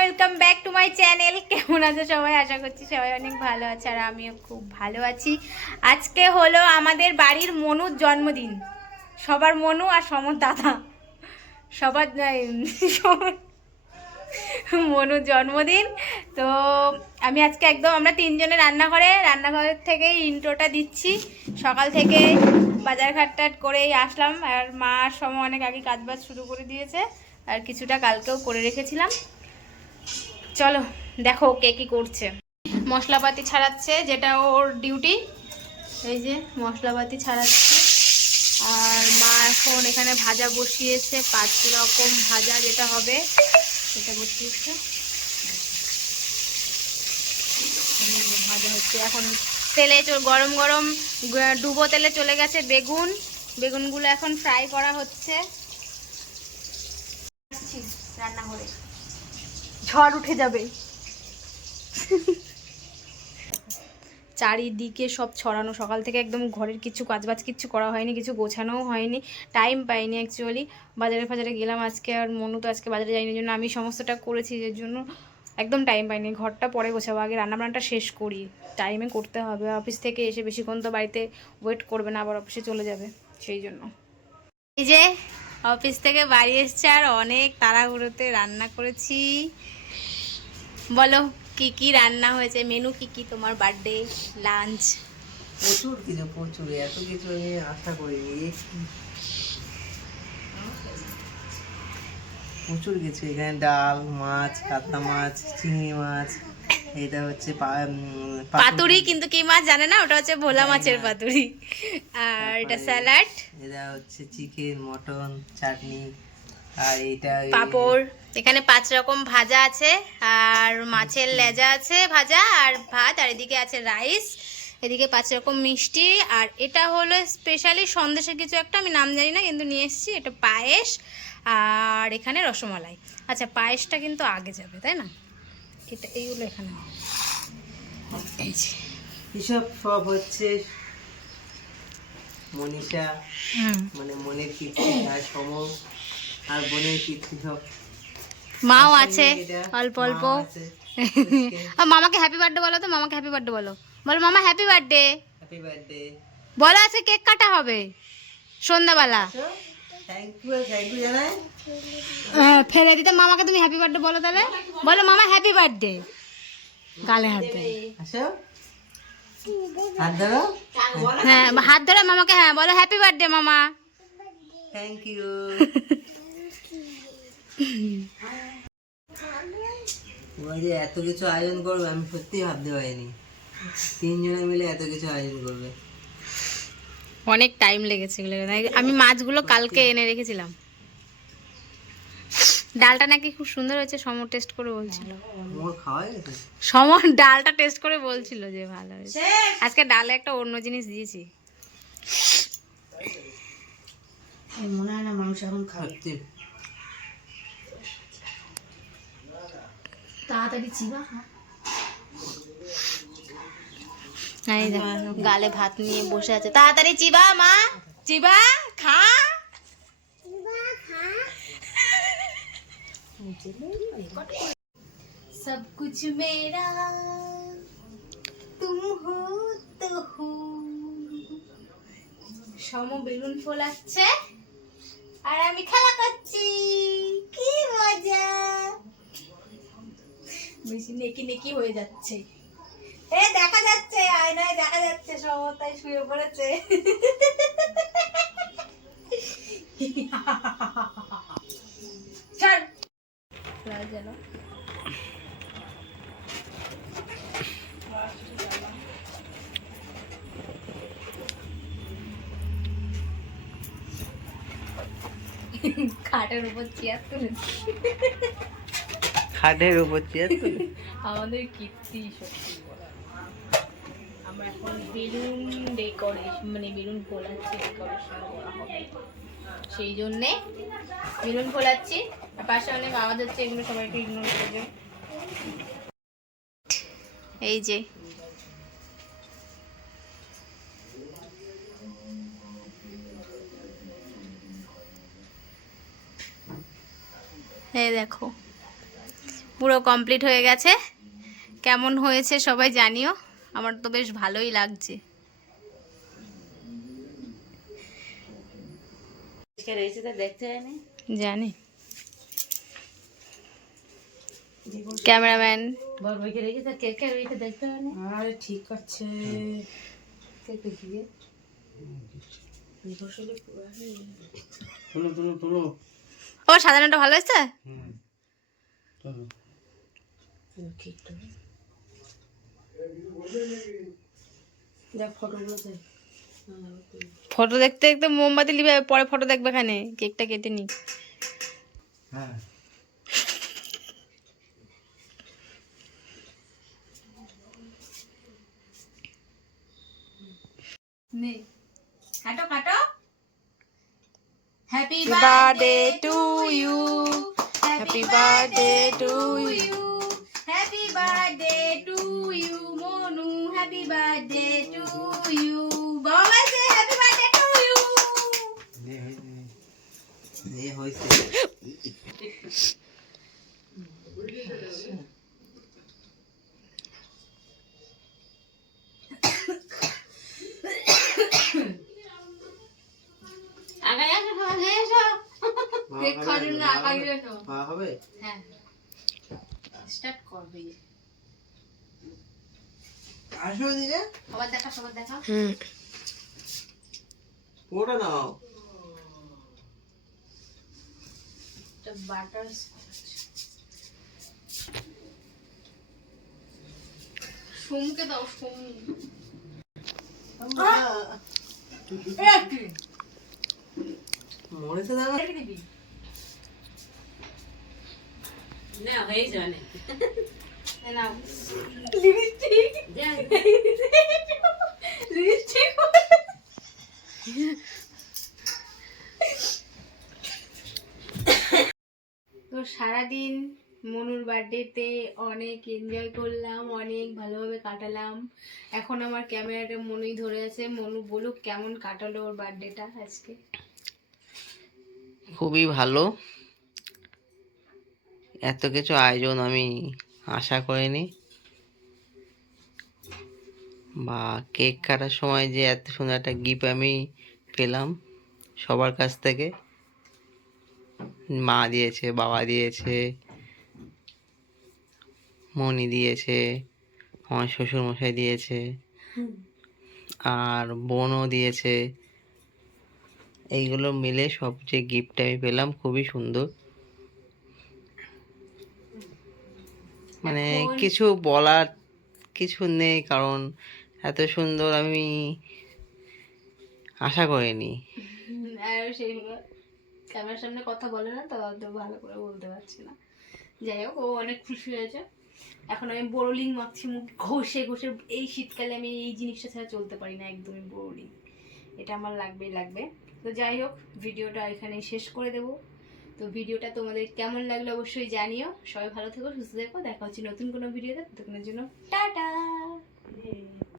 Welcome back to my channel. কেমন আছো সবাই? আশা করছি সবাই অনেক ভালো আছে আর আমিও খুব ভালো আছি। আজকে হলো আমাদের বাড়ির মনুর জন্মদিন। সবার মনু আর সমর দাদা সবার মনুর জন্মদিন। তো আমি আজকে একদম আমরা তিনজনে রান্নাঘরের থেকেই ইন্ট্রোটা দিচ্ছি। সকাল থেকে বাজার ঘাট করেই আসলাম আর মার সময় অনেক আগে কাজবাজ শুরু করে দিয়েছে আর কিছুটা কালকেও করে রেখেছিলাম। চলো দেখো কে কি করছে। মশলাপাতি ছাড়াচ্ছে, যেটা ওর ডিউটি। এই যে মশলাপাতি ছাড়াচ্ছে আর মা এখন এখানে ভাজা বসিয়েছে, 5 রকম ভাজা যেটা হবে সেটা বসিয়েছে। ভাজা হচ্ছে এখন তেলে, গরম গরম ডুবো তেলে চলে গেছে বেগুনগুলো এখন ফ্রাই করা হচ্ছে। রান্না করে ঝড় উঠে যাবে। চারিদিকে সব ছড়ানো, সকাল থেকে একদম ঘরের কিছু কাজবাজ কিচ্ছু করা হয়নি, কিছু গোছানোও হয়নি, টাইম পাইনি অ্যাকচুয়ালি। বাজারে গেলাম আজকে আর মনু তো আজকে বাজারে যাইনি, জন্য আমি সমস্তটা করেছি, এর জন্য একদম টাইম পাইনি। ঘরটা পরে গোছাবো, আগে রান্নাবান্নাটা শেষ করি, টাইমে করতে হবে। অফিস থেকে এসে বেশিক্ষণ তো বাড়িতে ওয়েট করবে না, আবার অফিসে চলে যাবে, সেই জন্য। এই যে অফিস থেকে বাড়ি এসছে আর অনেক তাড়াহুড়োতে রান্না করেছি। বলো কি কি রান্না হয়েছে, মেনু কি কি তোমার বার্থডে লাঞ্চ? প্রচুর এত কিছু আমি আশা করিনি। প্রচুর কিছু, এখানে ডাল, মাছ, কাতলা মাছ, চিংড়ি মাছ, এটা হচ্ছে পাতুরি, কিন্তু কি মাছ জানে না, ওটা হচ্ছে ভোলা মাছের পাতুরি। আর এটা স্যালাড, এটা হচ্ছে চিকেন, মটন, চাটনি, আর এটা পাঁপড়। এখানে 5 রকম ভাজা আছে আর মাছের লেজা আছে ভাজা আর ভাত, আর এদিকে আছে রাইস, এদিকে 5 রকম মিষ্টি। আর এটা হলো স্পেশালি সন্দেশে কিছু একটা, আমি নাম জানি না, কিন্তু নিয়ে এসেছি। এটা পায়েস আর এখানে রসমালাই। আচ্ছা পায়েসটা কিন্তু আগে যাবে, তাই না? এটা এইগুলো এখানে এসব সব হচ্ছে মনীষা, মানে মনের কীর্তি, আর সম আর বোনের কীর্তি সব। মাও আছে অল্প অল্প। মামাকে হ্যাপি বার্থডে বলো তো, মামাকে হ্যাপি বার্থডে বলো। বলো মামা হ্যাপি বার্থডে। হ্যাপি বার্থডে বলো, আজকে কেক কাটা হবে সন্ধ্যাবেলা। থ্যাংক ইউ জানাই। ফেলে দিতে মামাকে তুমি হ্যাপি বার্থডে বলো তাহলে। বলো মামা হ্যাপি বার্থডে, গালে হাত দেবে। আসো হাত ধরো। হ্যাঁ হাত ধরে মামাকে, হ্যাঁ বলো হ্যাপি বার্থডে মামা। Thank you. ওই যে এত কিছু আয়োজন করবে আমি সত্যি ভাবতে পারিনি, 3 জনে মিলে এত কিছু আয়োজন করবে। অনেক টাইম লেগেছে এগুলো। আমি মাছগুলো কালকে এনে রেখেছিলাম। ডালটা নাকি খুব সুন্দর হয়েছে, সমর টেস্ট করে বলছিল। সমর ডালটা টেস্ট করে বলছিল যে ভালো হয়েছে। আজকে ডালে একটা অন্য জিনিস দিয়েছি। মনে হয় না মাংস এখন খাবে। তাড়াতাড়ি চিবা, গালে ভাত নিয়ে বসে আছে। তাড়াতাড়ি চিবা মা, চিবা খা। सब कुछ मेरा तुम हो तो हो। সম বেলুন ফোলাচ্ছে আর আমি খেলা করছি, কি মজা। বেশি নেকি নেকি হয়ে যাচ্ছে, এ দেখা যাচ্ছে আয়নায়, দেখা যাচ্ছে সম তাই শুয়ে পড়েছে। চল যেন খাটের উপর চেয়ার তুলেছি, খাটের উপর চেয়ার তুলে আমাদের কীর্তি সত্যি। আমরা এখন বেলুন ডেকোরেশন, মানে বেলুন ফোলাচ্ছি, ডেকোরেশন করা হবে, সেই জন্যে বেলুন ফোলাচ্ছি। আর পাশে অনেক আওয়াজ হচ্ছে, এগুলো সবাইকে ইগনোর করবে। এই যে এই দেখো পুরো কমপ্লিট হয়ে গেছে। কেমন হয়েছে সবাই জানিও, আমার তো বেশ ভালোই লাগছে। জানি ক্যামেরাম্যান আরে ঠিক আছে। ও সাজানোটা ভালো হয়েছে। দেখ ফটোগুলো দেখ। ফটো দেখতে দেখতে মোমবাতি নিবে, পরে ফটো দেখবে, এখানে কেকটা কেটে নি। হ্যাঁ নে কাটো কাটো। Happy birthday to you, happy birthday to you, happy birthday to you Monu, happy birthday to you. বাবা বলছে হ্যাপি বার্থডে টু ইউ। হয়েছে। আগাই আসো, আগাই আসো। কেক খাওয়ার জন্য আগাই আসো। হবে? হ্যাঁ স্টার্ট করবে। আসো দিদি, সবার দেখা, সবার দেখা। ওটা নাও। বাটার সোমকে দাও, সোম। মরেছে না? দিবি না হয়ে যাবে। নাও লিপস্টিক, লিপস্টিক। তো সারাদিন মনুর বার্থডেতে অনেক এনজয় করলাম, অনেক ভালোভাবে কাটালাম। এখন আমার ক্যামেরাটা মনুই ধরে আছে। মনু বলুক কেমন কাটালো ওর বার্থডেটা আজকে। খুবই ভালো। এত কিছু আয়োজন আমি আশা করিনি, বা কেক কাটার সময় যে এত সুন্দর একটা গিফট আমি পেলাম সবার কাছ থেকে। মা দিয়েছে, বাবা দিয়েছে, মনি দিয়েছে, আমার শ্বশুরমশাই দিয়েছে, আর বোনও দিয়েছে। এইগুলো মিলে সব যে গিফট আমি পেলাম খুবই সুন্দর। মানে কিছু বলার কিছু নেই, কারণ এত সুন্দর আমি আশা করিনি। আর সেই ক্যামেরার সামনে কথা বলে না তো, অত ভালো করে বলতে পারছি না। যাই হোক, ও অনেক খুশি হয়েছে। এখন আমি বোরোলিং মাখছি মুখ ঘষে ঘষে। এই শীতকালে আমি এই জিনিসটা ছাড়া চলতে পারি না একদমই, বোরোলিং। এটা আমার লাগবেই লাগবে। তো যাই হোক, ভিডিওটা এখানেই শেষ করে দেবো। তো ভিডিওটা তোমাদের কেমন লাগলো অবশ্যই জানিও। সবাই ভালো থেকো, সুস্থ থেকো। দেখা হচ্ছে নতুন কোনো ভিডিওতে। ততক্ষণের জন্য টাটা।